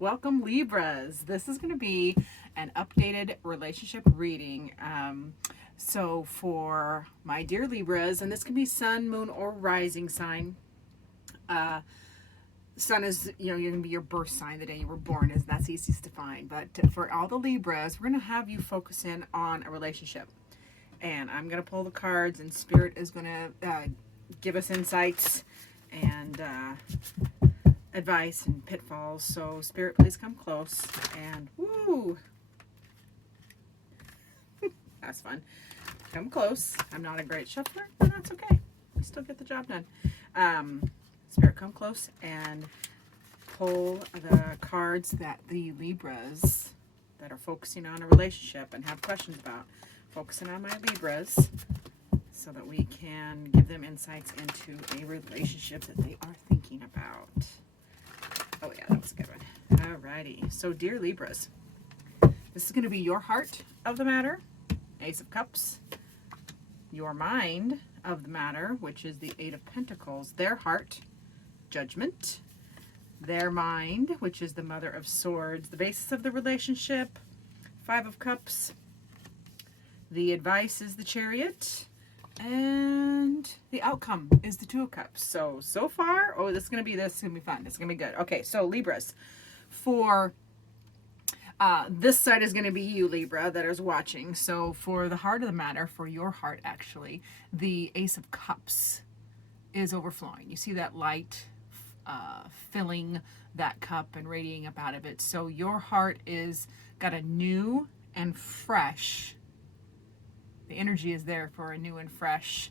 Welcome, Libras. This is going to be an updated relationship reading. So, for my dear Libras, and this can be sun, moon, or rising sign. Uh, Sun is, you're going to be your birth sign, the day you were born, is that's easiest to find. But for all the Libras, we're going to have you focus in on a relationship. And I'm going to pull the cards, and Spirit is going to give us insights and advice and pitfalls. So, Spirit, please come close. And woo, that's fun. Come close. I'm not a great shuffler, but that's okay. We still get the job done. Spirit, come close and pull the cards that the Libras that are focusing on a relationship and have questions about. Focusing on my Libras so that we can give them insights into a relationship that they are thinking about. Oh yeah, that was a good one. Alrighty. So, dear Libras, this is going to be your heart of the matter, Ace of Cups, your mind of the matter, which is the Eight of Pentacles, their heart, Judgment, their mind, which is the Mother of Swords, the basis of the relationship, Five of Cups, the advice is the Chariot, and the outcome is the Two of Cups. So far, this is going to be fun. It's going to be good. Okay, so Libras, for this side is going to be you, Libra, that is watching. So for the heart of the matter, for your heart actually, the Ace of Cups is overflowing. You see that light filling that cup and radiating up out of it. So your heart is got a new and fresh, the energy is there for a new and fresh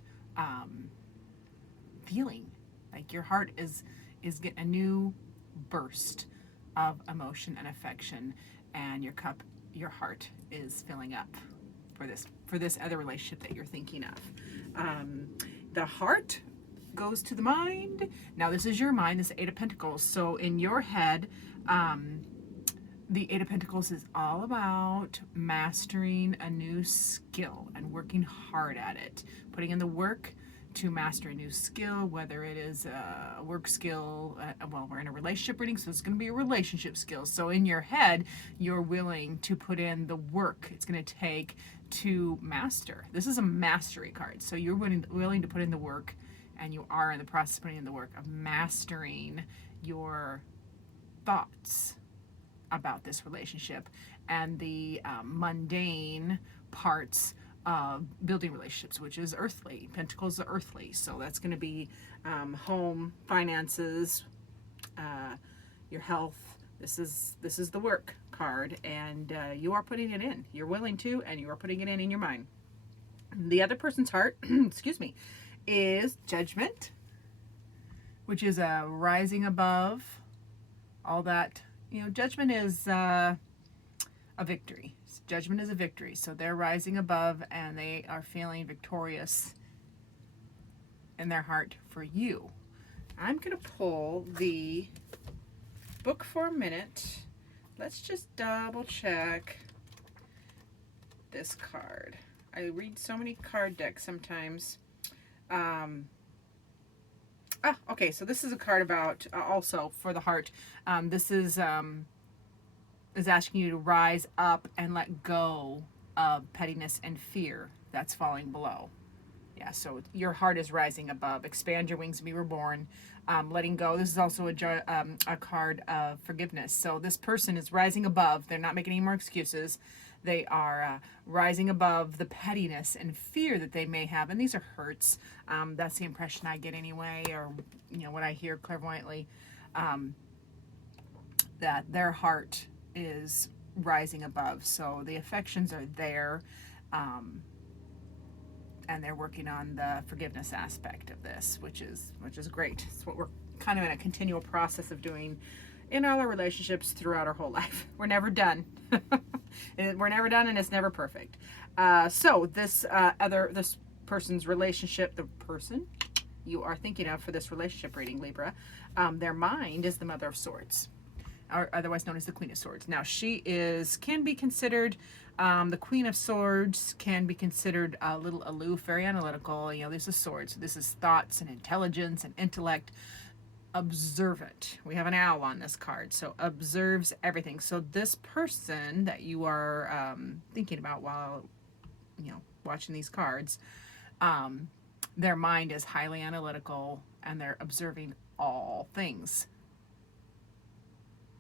feeling. Like your heart is getting a new burst of emotion and affection, and your heart is filling up for this other relationship that you're thinking of. The heart goes to the mind. Now this is your mind, this Eight of Pentacles. So in your head, the Eight of Pentacles is all about mastering a new skill and working hard at it, putting in the work to master a new skill, whether it is a work skill. Well, we're in a relationship reading, so it's going to be a relationship skill. So in your head, you're willing to put in the work it's going to take to master. This is a mastery card. So you're willing to put in the work, and you are in the process of putting in the work of mastering your thoughts about this relationship and the mundane parts of building relationships, which is earthly. Pentacles are earthly, so that's going to be home, finances, your health. This is the work card, and you are putting it in. You're willing to, and you are putting it in your mind. The other person's heart, excuse me, is Judgment, which is a rising above all that. Judgment is a victory. Judgment is a victory. So they're rising above, and they are feeling victorious in their heart for you. I'm going to pull the book for a minute. Let's just double check this card. I read so many card decks sometimes. Okay, so this is a card about also for the heart. This is asking you to rise up and let go of pettiness and fear that's falling below. Yeah, so your heart is rising above. Expand your wings and be reborn. Letting go. This is also a card of forgiveness. So this person is rising above. They're not making any more excuses. They are rising above the pettiness and fear that they may have. And these are hurts. That's the impression I get anyway, or what I hear clairvoyantly, that their heart is rising above. So the affections are there, and they're working on the forgiveness aspect of this, which is great. It's what we're kind of in a continual process of doing in all our relationships throughout our whole life. We're never done. We're never done, and it's never perfect. So this person's relationship, the person you are thinking of for this relationship reading, Libra, their mind is the Mother of Swords, or otherwise known as the Queen of Swords. Now she can be considered, the Queen of Swords can be considered a little aloof, very analytical. This is swords. This is thoughts and intelligence and intellect. observant. We have an owl on this card, so observes everything. So this person that you are thinking about while watching these cards, their mind is highly analytical and they're observing all things,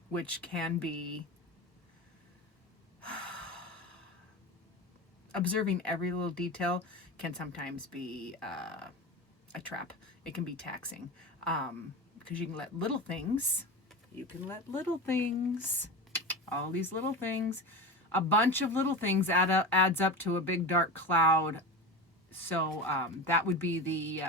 which can be observing every little detail can sometimes be a trap. It can be taxing because you can let little things, all these little things, a bunch of little things adds up to a big dark cloud. So that would be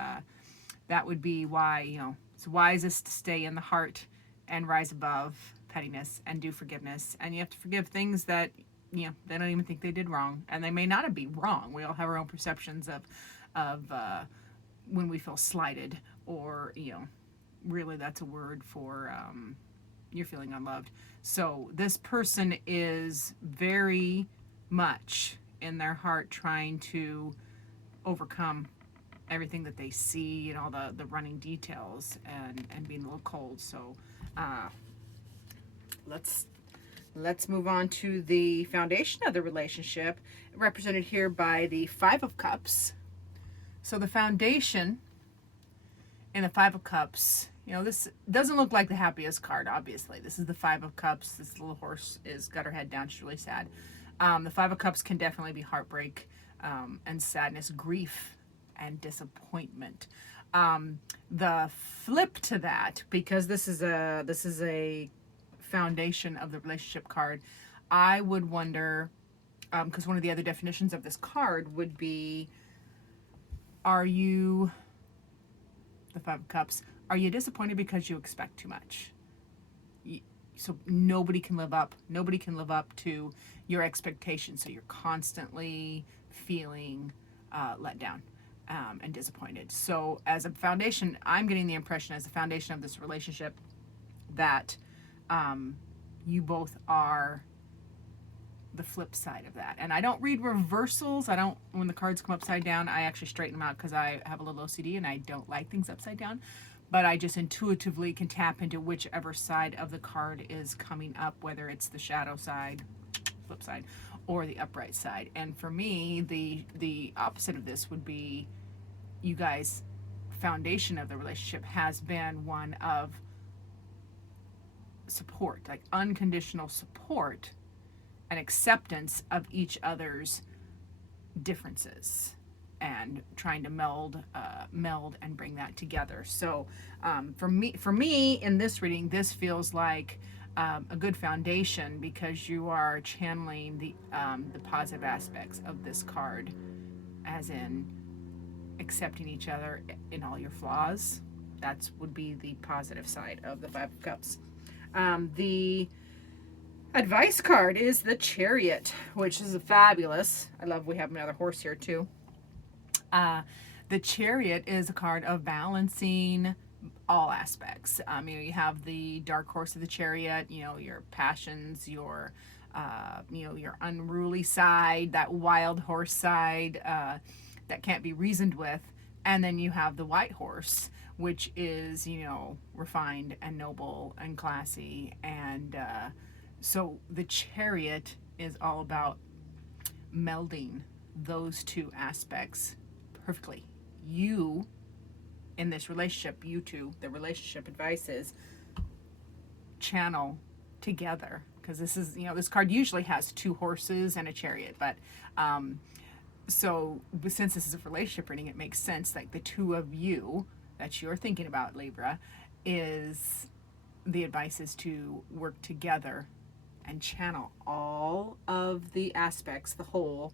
why it's wisest to stay in the heart and rise above pettiness and do forgiveness. And you have to forgive things that they don't even think they did wrong, and they may not be wrong. We all have our own perceptions of when we feel slighted, or really that's a word for you're feeling unloved. So this person is very much in their heart trying to overcome everything that they see and all the running details, and being a little cold. So let's move on to the foundation of the relationship, represented here by the Five of Cups. So the foundation in the Five of Cups, this doesn't look like the happiest card, obviously. This is the Five of Cups. This little horse is got her head down. She's really sad. The Five of Cups can definitely be heartbreak and sadness, grief and disappointment. The flip to that, because this is a foundation of the relationship card, I would wonder, because one of the other definitions of this card would be, are you, the Five of Cups, are you disappointed because you expect too much? So nobody can live up to your expectations, so you're constantly feeling let down and disappointed. So as a foundation, I'm getting the impression, as a foundation of this relationship, that you both are the flip side of that. And I don't read reversals. When the cards come upside down, I actually straighten them out because I have a little OCD and I don't like things upside down. But I just intuitively can tap into whichever side of the card is coming up, whether it's the shadow side, flip side, or the upright side. And for me, the opposite of this would be, you guys' foundation of the relationship has been one of support, like unconditional support and acceptance of each other's differences, and trying to meld and bring that together. So for me in this reading, this feels like a good foundation, because you are channeling the positive aspects of this card, as in accepting each other in all your flaws. That would be the positive side of the Five of Cups. The advice card is the Chariot, which is fabulous. I love we have another horse here too. The Chariot is a card of balancing all aspects. You have the dark horse of the Chariot, your passions, your unruly side, that wild horse side that can't be reasoned with. And then you have the white horse, which is, refined and noble and classy. And so the Chariot is all about melding those two aspects perfectly. You, in this relationship, you two, the relationship advice is channel together, because this is, this card usually has two horses and a chariot, but so since this is a relationship reading, it makes sense, like the two of you that you're thinking about, Libra, is the advice is to work together and channel all of the aspects, the whole,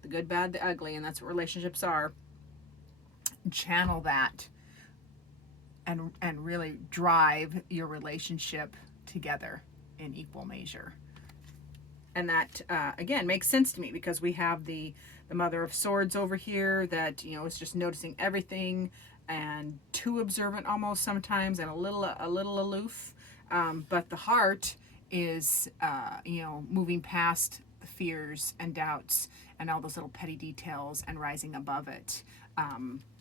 the good, bad, the ugly, and that's what relationships are. Channel that and really drive your relationship together in equal measure. And that, again, makes sense to me, because we have the Mother of Swords over here that, is just noticing everything and too observant almost sometimes, and a little aloof. But the heart is, moving past the fears and doubts and all those little petty details and rising above it,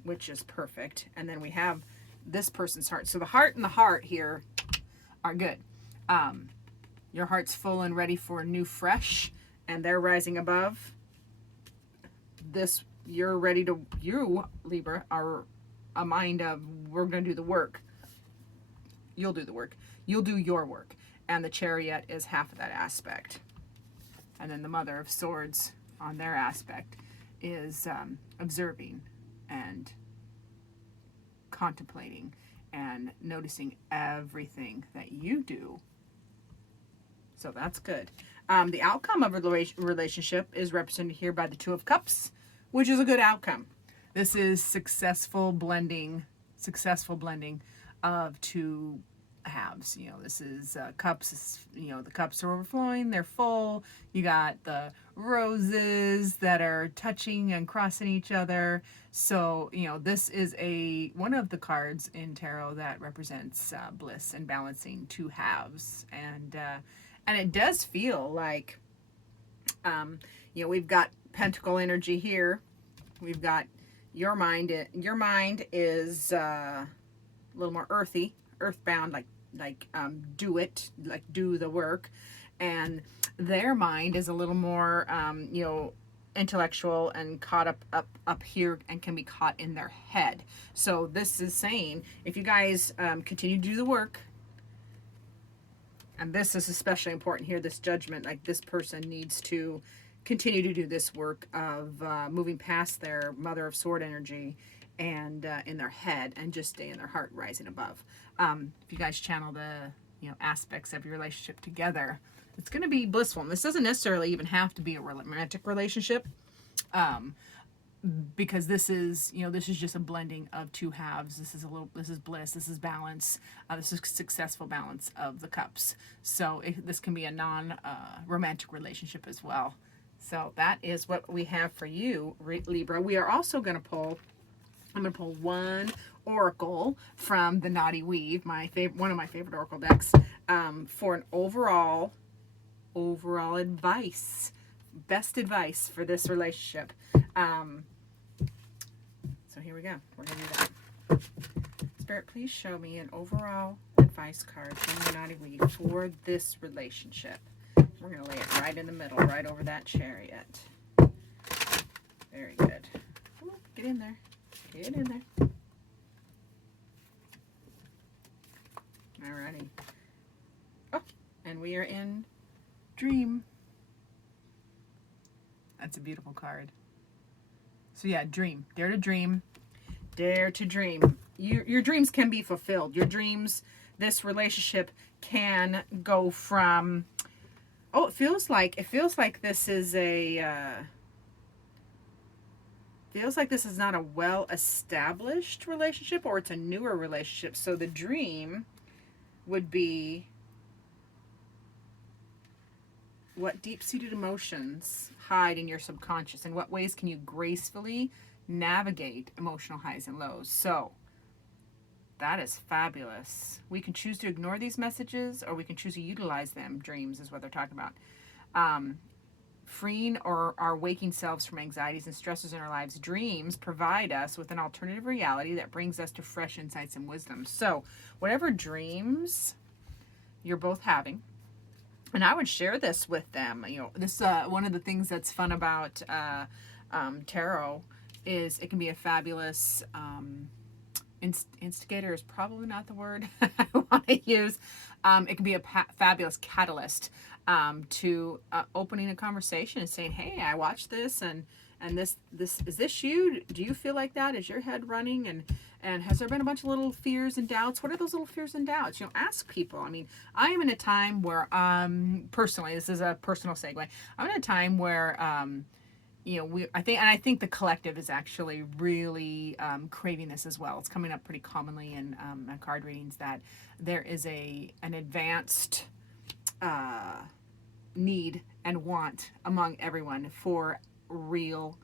which is perfect. And then we have this person's heart. So the heart and the heart here are good. Your heart's full and ready for new fresh, and they're rising above. This, you're ready to, you, Libra, are a mind of, we're going to do the work. You'll do the work. You'll do your work. And the Chariot is half of that aspect. And then the Mother of Swords on their aspect is observing and contemplating and noticing everything that you do. So that's good. The outcome of a relationship is represented here by the Two of Cups, which is a good outcome. This is successful blending of two halves. You know, this is cups, you know, the cups are overflowing, they're full. You got the roses that are touching and crossing each other. So, you know, this is one of the cards in tarot that represents bliss and balancing two halves. And it does feel like, you know, we've got Pentacle energy here. We've got your mind. Your mind is a little more earthy, earthbound, like do the work. And their mind is a little more, you know, intellectual and caught up here and can be caught in their head. So this is saying, if you guys continue to do the work, and this is especially important here, this judgment, like this person needs to continue to do this work of moving past their Mother of Sword energy and in their head, and just stay in their heart, rising above. If you guys channel the, you know, aspects of your relationship together, it's going to be blissful. And this doesn't necessarily even have to be a romantic relationship, because this is, you know, this is just a blending of two halves. This is bliss, this is balance, this is successful balance of the cups. So this can be a non-romantic relationship as well. So that is what we have for you, Libra. We are also going to pull, I'm going to pull one oracle from the Naughty Weave, one of my favorite oracle decks, for an overall advice, best advice for this relationship. So here we go. We're going to do that. Spirit, please show me an overall advice card from the Naughty Weave for this relationship. We're going to lay it right in the middle, right over that Chariot. Very good. Ooh, get in there. Get in there. Alrighty. Oh, and we are in Dream. That's a beautiful card. So yeah, dream. Dare to dream. Dare to dream. Your dreams can be fulfilled. Your dreams, this relationship can go from, oh, it feels like this is not a well-established relationship, or it's a newer relationship. So the dream would be, what deep-seated emotions hide in your subconscious? In what ways can you gracefully navigate emotional highs and lows? So that is fabulous. We can choose to ignore these messages, or we can choose to utilize them. Dreams is what they're talking about. Freeing our waking selves from anxieties and stresses in our lives. Dreams provide us with an alternative reality that brings us to fresh insights and wisdom. So whatever dreams you're both having, and I would share this with them. You know, this one of the things that's fun about tarot is it can be a fabulous instigator is probably not the word I want to use. It can be a fabulous catalyst to opening a conversation and saying, "Hey, I watched this, and this is this you? Do you feel like that? Is your head running? And has there been a bunch of little fears and doubts? What are those little fears and doubts? You know, ask people. I mean, I am in a time where personally, this is a personal segue. I'm in a time where you know, I think the collective is actually really craving this as well. It's coming up pretty commonly in card readings that there is an advanced need and want among everyone for real,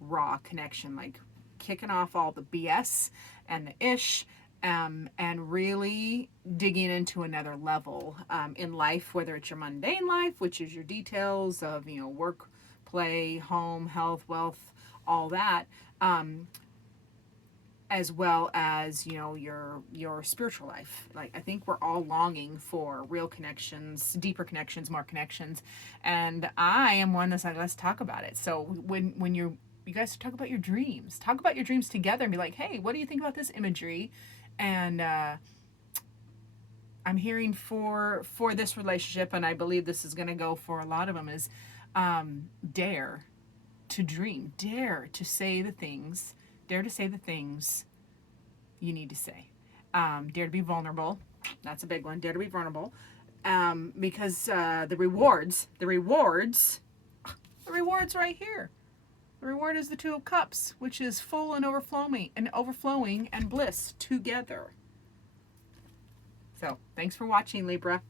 raw connection, like kicking off all the BS and the ish, and really digging into another level in life, whether it's your mundane life, which is your details of, you know, work, play, home, health, wealth, all that. as well as, you know, your spiritual life. Like, I think we're all longing for real connections, deeper connections, more connections, and I am one that's like, let's talk about it. So when you guys talk about your dreams, talk about your dreams together and be like, hey, what do you think about this imagery? And I'm hearing for this relationship, and I believe this is going to go for a lot of them, is dare to dream, dare to say the things you need to say, dare to be vulnerable. That's a big one. Dare to be vulnerable, because the rewards right here. The reward is the Two of Cups, which is full and overflowing and bliss together. So, thanks for watching, Libra.